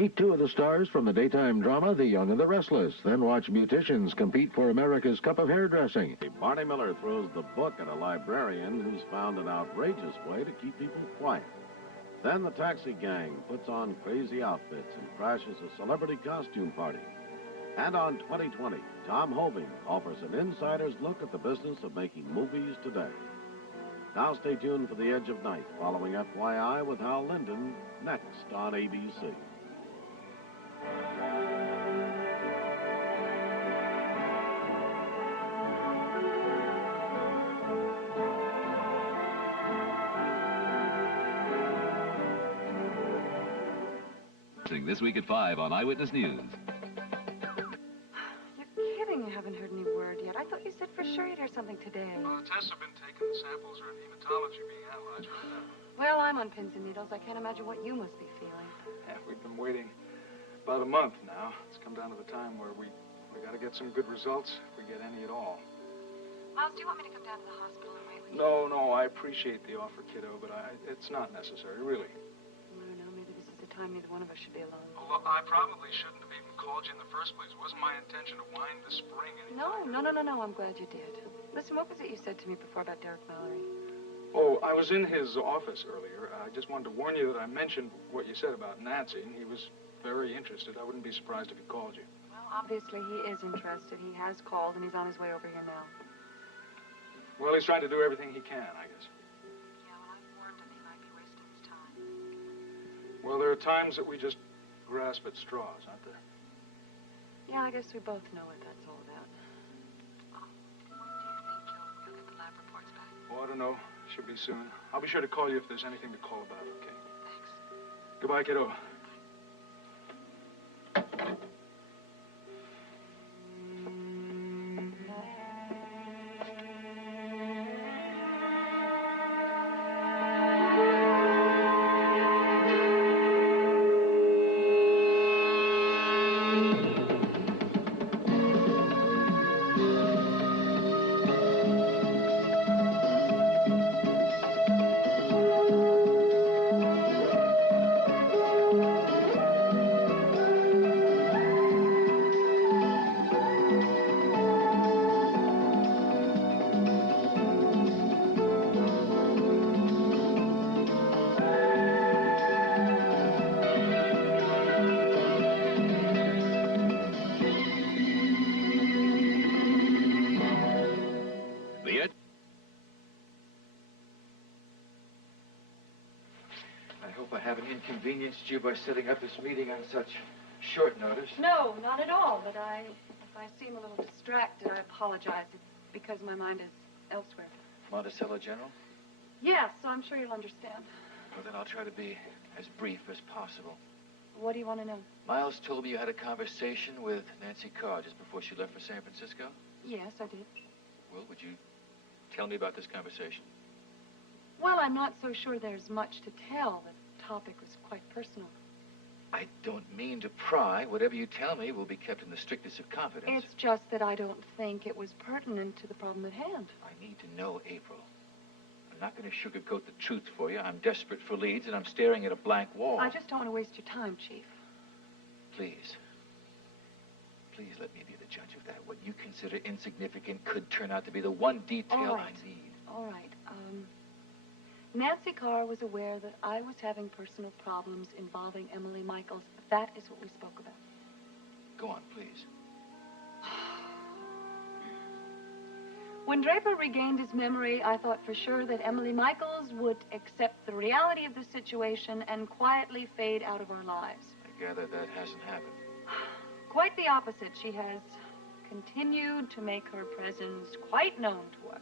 Meet two of the stars from the daytime drama The Young and the Restless. Then watch beauticians compete for America's cup of hairdressing. Barney Miller throws the book at a librarian who's found an outrageous way to keep people quiet. Then the taxi gang puts on crazy outfits and crashes a celebrity costume party. And on 2020, Tom Hoving offers an insider's look at the business of making movies today. Now stay tuned for The Edge of Night, following FYI with Hal Linden, next on ABC. This week at 5 on Eyewitness News. You're kidding. You haven't heard any word yet. I thought you said for sure you'd hear something today. Well, the tests have been taken. The samples are in hematology being analyzed right now. Well, I'm on pins and needles. I can't imagine what you must be feeling. Yeah, we've been waiting about a month now. It's come down to the time where we got to get some good results, if we get any at all. Miles, do you want me to come down to the hospital and wait with you? No, I appreciate the offer, kiddo, but it's not necessary, really. I don't know. Maybe this is the time neither one of us should be alone. Well, I probably shouldn't have even called you in the first place. It wasn't my intention to wind the spring anything. No. I'm glad you did. Listen, what was it you said to me before about Derek Mallory? Oh, I was in his office earlier. I just wanted to warn you that I mentioned what you said about Nancy, and he was very interested. I wouldn't be surprised if he called you. Well, obviously he is interested. He has called, and he's on his way over here now. Well, he's trying to do everything he can, I guess. Yeah, well, I've warned him he might be wasting his time. Well, there are times that we just grasp at straws, aren't there? Yeah, I guess we both know what that's all about. When do you think you'll get the lab reports back? Oh, I don't know. Should be soon. I'll be sure to call you if there's anything to call about, okay? Thanks. Goodbye, kiddo. Inconvenienced you by setting up this meeting on such short notice. No, not at all. But if I seem a little distracted, I apologize. It's because my mind is elsewhere. Monticello General? Yes, so I'm sure you'll understand. Well, then I'll try to be as brief as possible. What do you want to know? Miles told me you had a conversation with Nancy Carr just before she left for San Francisco? Yes, I did. Well, would you tell me about this conversation? Well, I'm not so sure there's much to tell. The topic was quite personal. I don't mean to pry. Whatever you tell me will be kept in the strictest of confidence. It's just that I don't think it was pertinent to the problem at hand. I need to know, April. I'm not going to sugarcoat the truth for you. I'm desperate for leads, and I'm staring at a blank wall. I just don't want to waste your time, Chief. Please. Please let me be the judge of that. What you consider insignificant could turn out to be the one detail I need. All right. Nancy Carr was aware that I was having personal problems involving Emily Michaels. That is what we spoke about. Go on, please. When Draper regained his memory, I thought for sure that Emily Michaels would accept the reality of the situation and quietly fade out of our lives. I gather that hasn't happened. Quite the opposite. She has continued to make her presence quite known to us.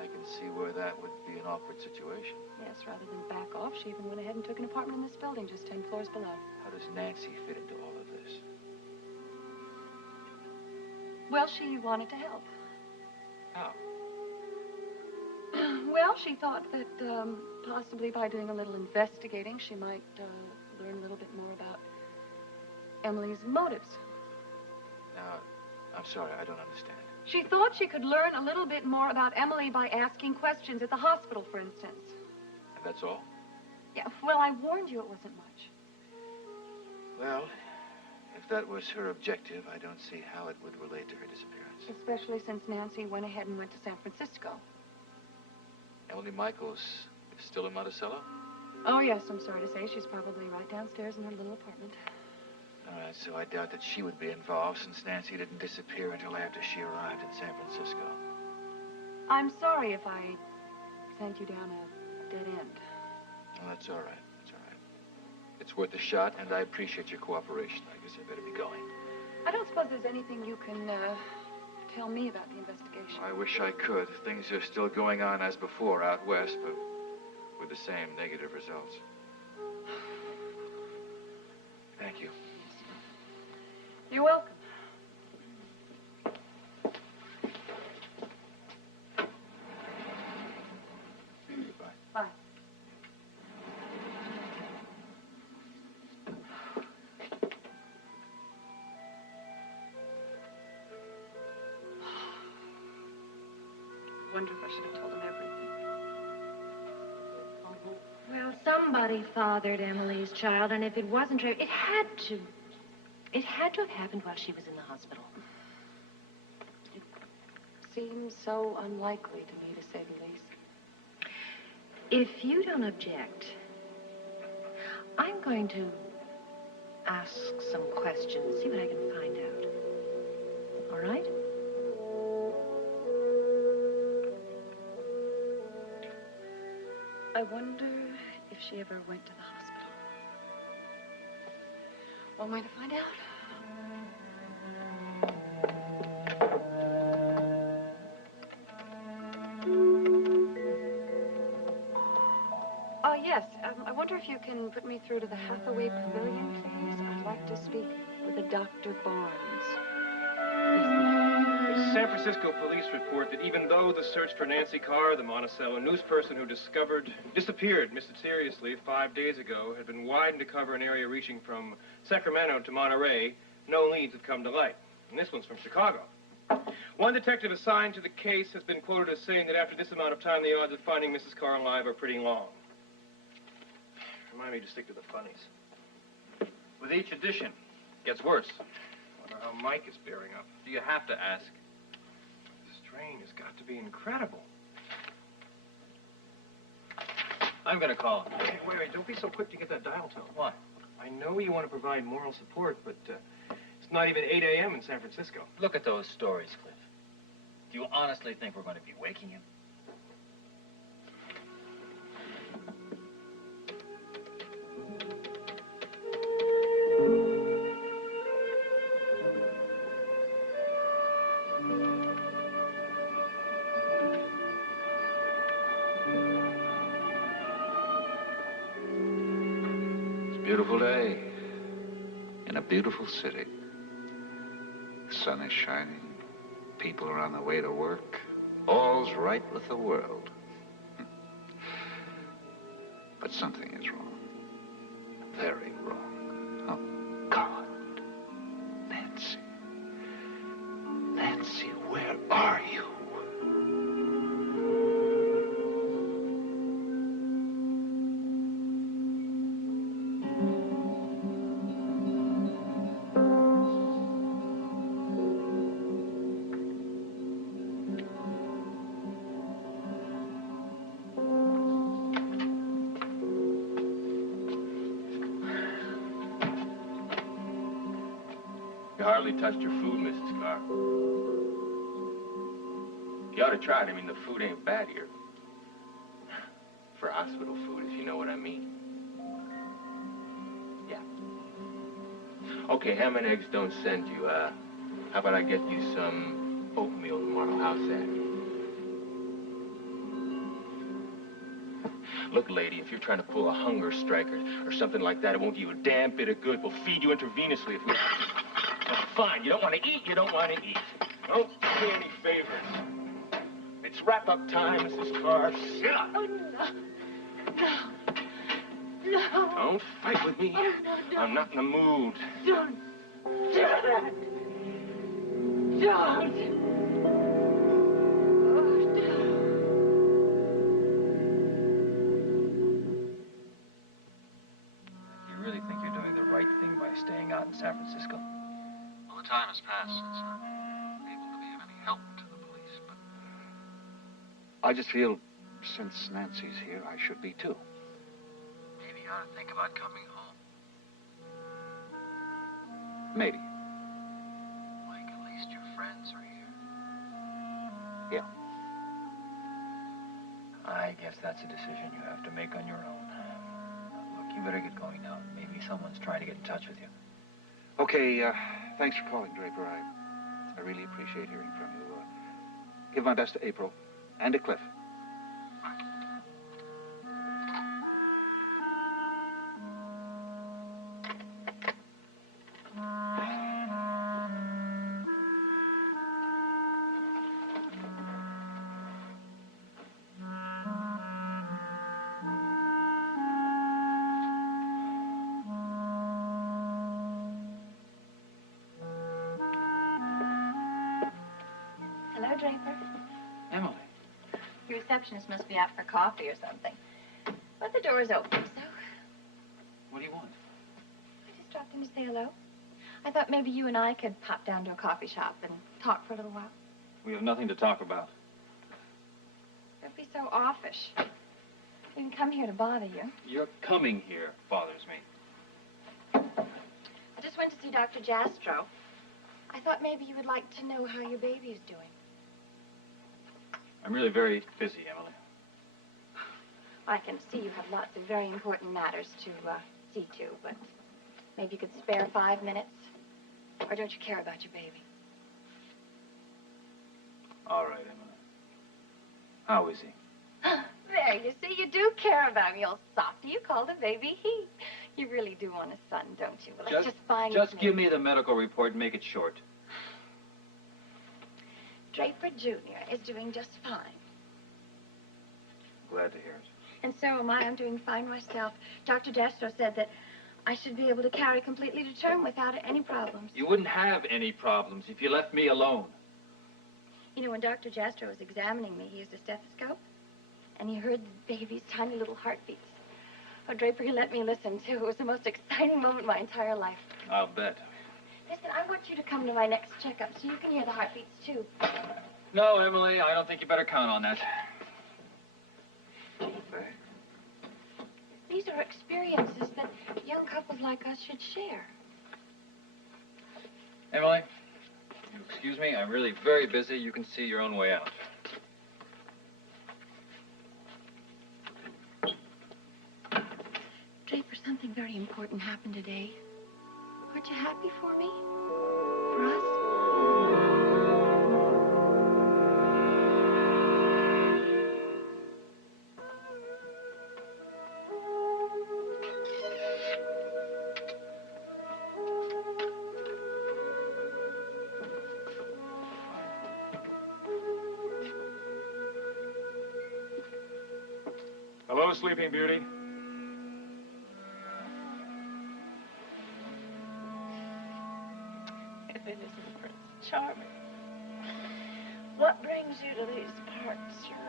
I can see where that would be an awkward situation. Yes, rather than back off, she even went ahead and took an apartment in this building just 10 floors below. How does Nancy fit into all of this? Well, she wanted to help. How? Well, she thought that possibly by doing a little investigating, she might learn a little bit more about Emily's motives. Now, I'm sorry, I don't understand. She thought she could learn a little bit more about Emily by asking questions at the hospital, for instance. And that's all? Yeah, well, I warned you it wasn't much. Well, if that was her objective, I don't see how it would relate to her disappearance. Especially since Nancy went ahead and went to San Francisco. Emily Michaels is still in Monticello? Oh, yes, I'm sorry to say. She's probably right downstairs in her little apartment. All right, so I doubt that she would be involved since Nancy didn't disappear until after she arrived in San Francisco. I'm sorry if I sent you down a dead end. Well, that's all right. That's all right. It's worth a shot, and I appreciate your cooperation. I guess I better be going. I don't suppose there's anything you can tell me about the investigation. I wish I could. Things are still going on as before out west, but with the same negative results. Thank you. You're welcome. Goodbye. Bye. I wonder if I should have told him everything. Well, somebody fathered Emily's child, and if it wasn't Trey, it had to. It had to have happened while she was in the hospital. It seems so unlikely to me, to say the least. If you don't object, I'm going to ask some questions, see what I can find out. All right? I wonder if she ever went to the hospital. One way to find out. Oh, yes. I wonder if you can put me through to the Hathaway Pavilion, please. I'd like to speak with a Dr. Barnes. The San Francisco police report that even though the search for Nancy Carr, the Monticello newsperson who disappeared mysteriously 5 days ago, had been widened to cover an area reaching from Sacramento to Monterey, no leads have come to light. And this one's from Chicago. One detective assigned to the case has been quoted as saying that after this amount of time, the odds of finding Mrs. Carr alive are pretty long. Remind me to stick to the funnies. With each edition, it gets worse. Wonder how Mike is bearing up. Do you have to ask? This strain has got to be incredible. I'm gonna call him. Hey, wait, don't be so quick to get that dial tone. Why? I know you want to provide moral support, but it's not even 8 a.m. in San Francisco. Look at those stories, Cliff. Do you honestly think we're going to be waking him? Beautiful day in a beautiful city. The sun is shining. People are on their way to work. All's right with the world. But something is wrong. Very wrong. Oh, God. Nancy. Nancy, where are you? You hardly touched your food, Mrs. Carr. You ought to try it. I mean, the food ain't bad here. For hospital food, if you know what I mean. Yeah. Okay, ham and eggs don't send you. How about I get you some oatmeal tomorrow? How's that? Look, lady, if you're trying to pull a hunger strike or something like that, it won't give you a damn bit of good. We'll feed you intravenously if we... Fine, you don't want to eat, you don't want to eat. Don't do me any favors. It's wrap-up time, Mrs. Carr. Sit up. Oh, no. No. Don't fight with me. Oh, no, I'm not in the mood. Don't do that. Don't. Oh, no. You really think you're doing the right thing by staying out in San Francisco? Well, the time has passed since I'm able to be of any help to the police, but... I just feel since Nancy's here, I should be too. Maybe you ought to think about coming home. Maybe. Like, at least your friends are here. Yeah. I guess that's a decision you have to make on your own. Look, you better get going now. Maybe someone's trying to get in touch with you. Okay, thanks for calling, Draper. I really appreciate hearing from you. Give my best to April and to Cliff. Hello, Draper. Emily. Your receptionist must be out for coffee or something. But the door's open, so What do you want? I just dropped in to say hello. I thought maybe you and I could pop down to a coffee shop and talk for a little while. We have nothing to talk about. Don't be so offish. I didn't come here to bother you. Your coming here bothers me. I just went to see Dr. Jastrow. I thought maybe you would like to know how your baby's doing. I'm really very busy, Emily. I can see you have lots of very important matters to see to, but maybe you could spare 5 minutes? Or don't you care about your baby? All right, Emily. How is he? There, you see, you do care about me, old softy. You called the baby he. You really do want a son, don't you? Well, that's just fine Just with give me the medical report and make it short. Draper Jr. is doing just fine. Glad to hear it. And so am I. I'm doing fine myself. Dr. Jastrow said that I should be able to carry completely to term without any problems. You wouldn't have any problems if you left me alone. You know, when Dr. Jastrow was examining me, he used a stethoscope, and he heard the baby's tiny little heartbeats. Oh, Draper, he let me listen, too. It was the most exciting moment of my entire life. I'll bet. Listen, I want you to come to my next checkup so you can hear the heartbeats, too. No, Emily, I don't think you better count on that. Okay. These are experiences that young couples like us should share. Emily, you excuse me, I'm really very busy. You can see your own way out. Draper, something very important happened today. Aren't you happy for me? For us? Hello, Sleeping Beauty. If it isn't Prince Charming, what brings you to these parts, sir?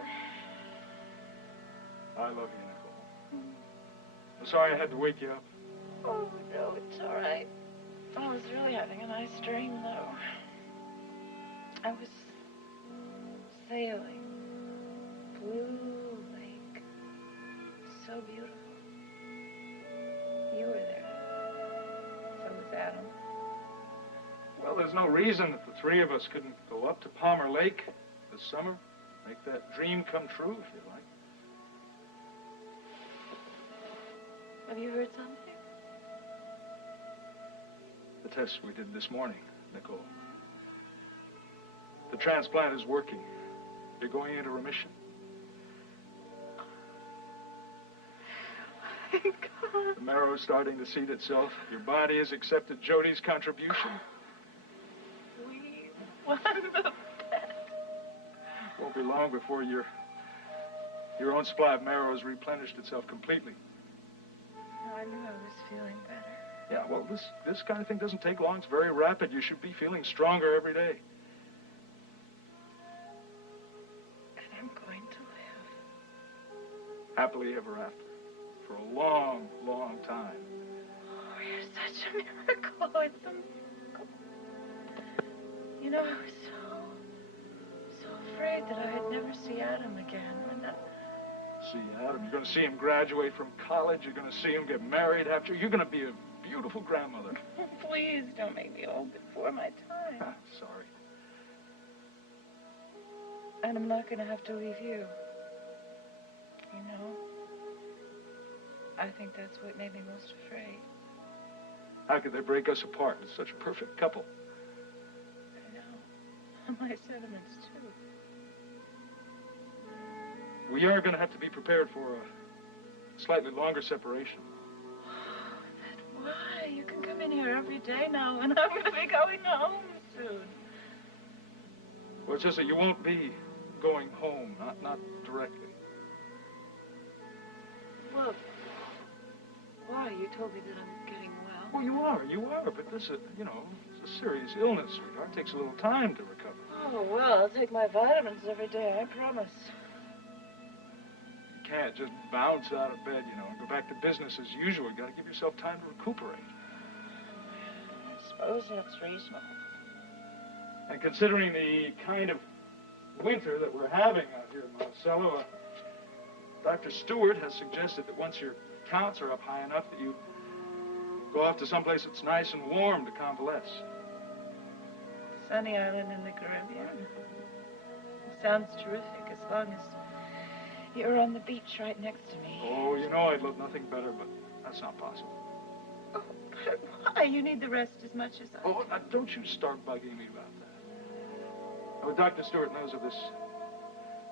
I love you, Nicole. I'm sorry I had to wake you up. Oh, no, it's all right. I was really having a nice dream, though. I was sailing. Blue lake. So beautiful. You were there. So was Adam. Well, there's no reason that the three of us couldn't go up to Palmer Lake this summer. Make that dream come true, if you like. Have you heard something? The test we did this morning, Nicole. The transplant is working. You're going into remission. Thank God. The marrow's starting to seed itself. Your body has accepted Jody's contribution. We won the bet. Won't be long before your own supply of marrow has replenished itself completely. I knew I was feeling better. Yeah, well, this kind of thing doesn't take long. It's very rapid. You should be feeling stronger every day. And I'm going to live. Happily ever after. For a long, long time. Oh, you're such a miracle. it's been... You know, I was so afraid that I'd never see Adam again. When that... See Adam? You're going to see him graduate from college. You're going to see him get married after. You're going to be a beautiful grandmother. Please don't make me old before my time. Sorry. And I'm not going to have to leave you. You know? I think that's what made me most afraid. How could they break us apart? It's such a perfect couple. I know. My sentiments, too. We are going to have to be prepared for a slightly longer separation. But why? You can come in here every day now, and I'm going to be going home soon. Well, it's just that you won't be going home, not directly. Well, why? You told me that I'm getting well. Well, you are, but this is, you know, it's a serious illness, sweetheart. It takes a little time to recover. Oh, well, I'll take my vitamins every day, I promise. You can't just bounce out of bed, you know, and go back to business as usual. You got to give yourself time to recuperate. I suppose that's reasonable. And considering the kind of winter that we're having out here in Monticello, Dr. Stewart has suggested that once your counts are up high enough that you go off to someplace that's nice and warm to convalesce. Sunny island in the Caribbean. Sounds terrific as long as you're on the beach right next to me. Oh, you know I'd love nothing better, but that's not possible. Oh, but why? You need the rest as much as I do. Oh, don't you start bugging me about that. Oh, Dr. Stewart knows of this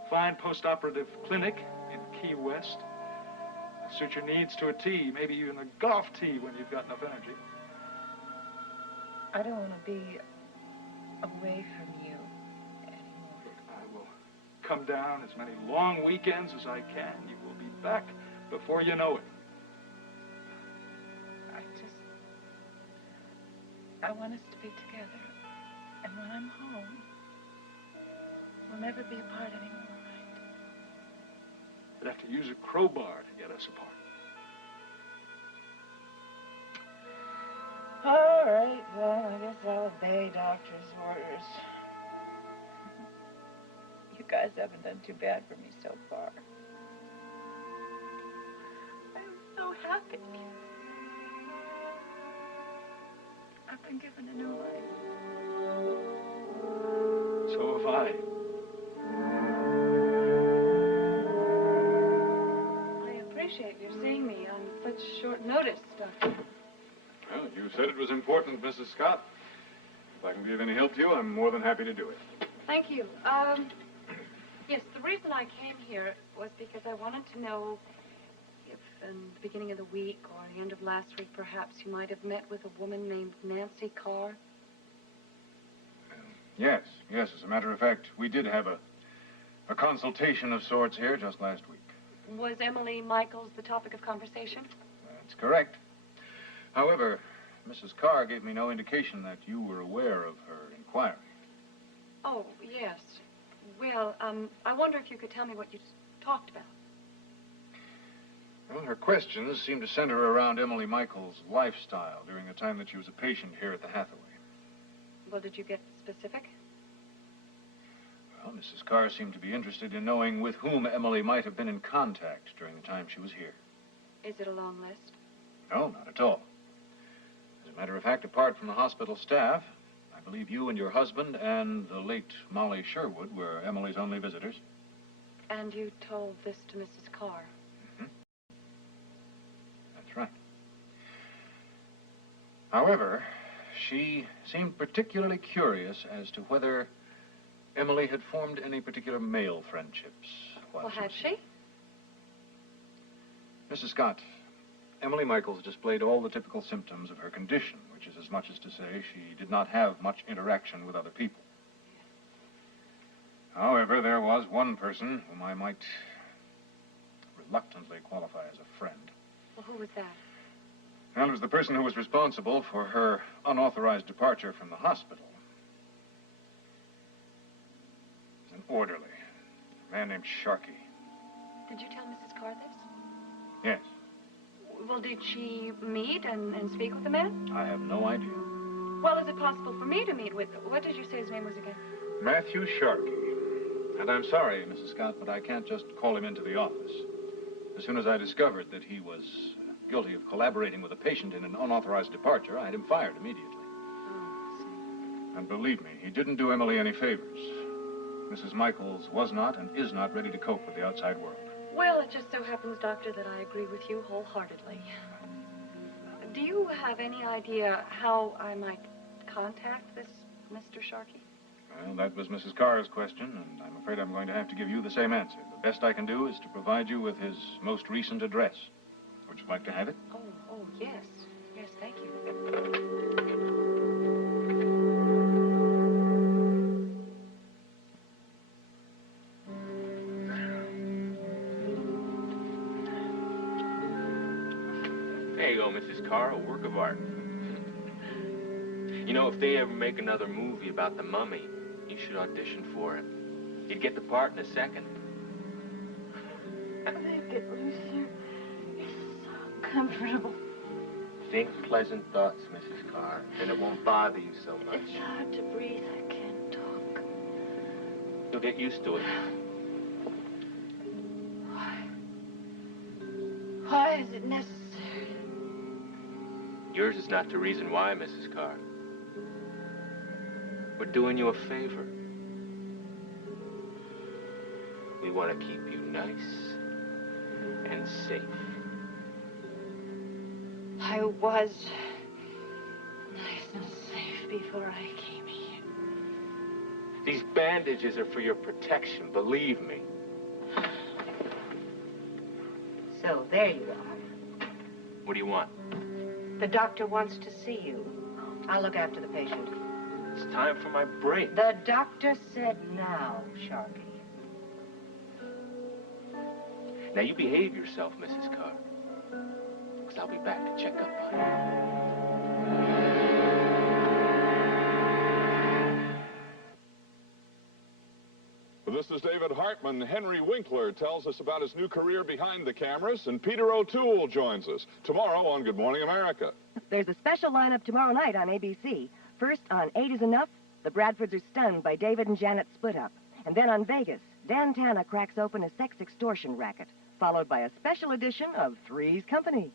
fine post-operative clinic in Key West. Suit your needs to a T, maybe even a golf tee when you've got enough energy. I don't want to be away from you anymore. Look, I will come down as many long weekends as I can. You will be back before you know it. I want us to be together. And when I'm home, we'll never be apart anymore, right? I'd have to use a crowbar to get us apart. All right, well, I guess I'll obey doctor's orders. You guys haven't done too bad for me so far. I'm so happy. I've been given a new life. So have I. I appreciate your seeing me on such short notice, Doctor. Well, you said it was important, Mrs. Scott. If I can be of any help to you, I'm more than happy to do it. Thank you. Yes, the reason I came here was because I wanted to know if in the beginning of the week or the end of last week, perhaps you might have met with a woman named Nancy Carr. Yes. As a matter of fact, we did have a consultation of sorts here just last week. Was Emily Michaels the topic of conversation? That's correct. However, Mrs. Carr gave me no indication that you were aware of her inquiry. Oh, yes. Well, I wonder if you could tell me what you talked about. Well, her questions seemed to center around Emily Michaels' lifestyle during the time that she was a patient here at the Hathaway. Well, did you get specific? Well, Mrs. Carr seemed to be interested in knowing with whom Emily might have been in contact during the time she was here. Is it a long list? No, not at all. As a matter of fact, apart from the hospital staff, I believe you and your husband and the late Molly Sherwood were Emily's only visitors. And you told this to Mrs. Carr? Mm-hmm. That's right. However, she seemed particularly curious as to whether Emily had formed any particular male friendships. Well, had she? Mrs. Scott, Emily Michaels displayed all the typical symptoms of her condition, which is as much as to say she did not have much interaction with other people. However, there was one person whom I might reluctantly qualify as a friend. Well, who was that? Well, it was the person who was responsible for her unauthorized departure from the hospital. It was an orderly, a man named Sharkey. Did you tell Mrs. Carr this? Yes. Well, did she meet and speak with the man? I have no idea. Well, is it possible for me to meet with... What did you say his name was again? Matthew Sharkey. And I'm sorry, Mrs. Scott, but I can't just call him into the office. As soon as I discovered that he was guilty of collaborating with a patient in an unauthorized departure, I had him fired immediately. Oh, I see. And believe me, he didn't do Emily any favors. Mrs. Michaels was not and is not ready to cope with the outside world. Well, it just so happens, Doctor, that I agree with you wholeheartedly. Do you have any idea how I might contact this Mr. Sharkey? Well, that was Mrs. Carr's question, and I'm afraid I'm going to have to give you the same answer. The best I can do is to provide you with his most recent address. Would you like to have it? Oh, yes. Yes, thank you. There you go, Mrs. Carr, a work of art. You know, if they ever make another movie about the mummy, you should audition for it. You'd get the part in a second. Make it, Lucy. It's so comfortable. Think pleasant thoughts, Mrs. Carr, and it won't bother you so much. It's hard to breathe. I can't talk. You'll get used to it. Why is it necessary? Yours is not the reason why, Mrs. Carr. We're doing you a favor. We want to keep you nice and safe. I was nice and safe before I came here. These bandages are for your protection, believe me. So, there you are. What do you want? The doctor wants to see you. I'll look after the patient. It's time for my break. The doctor said now, Sharkey. Now, you behave yourself, Mrs. Carr. Because I'll be back to check up on you. This is David Hartman. Henry Winkler tells us about his new career behind the cameras, and Peter O'Toole joins us tomorrow on Good Morning America. There's a special lineup tomorrow night on ABC. First, on 8 is Enough, the Bradfords are stunned by David and Janet's split up. And then on Vegas, Dan Tana cracks open a sex extortion racket, followed by a special edition of Three's Company.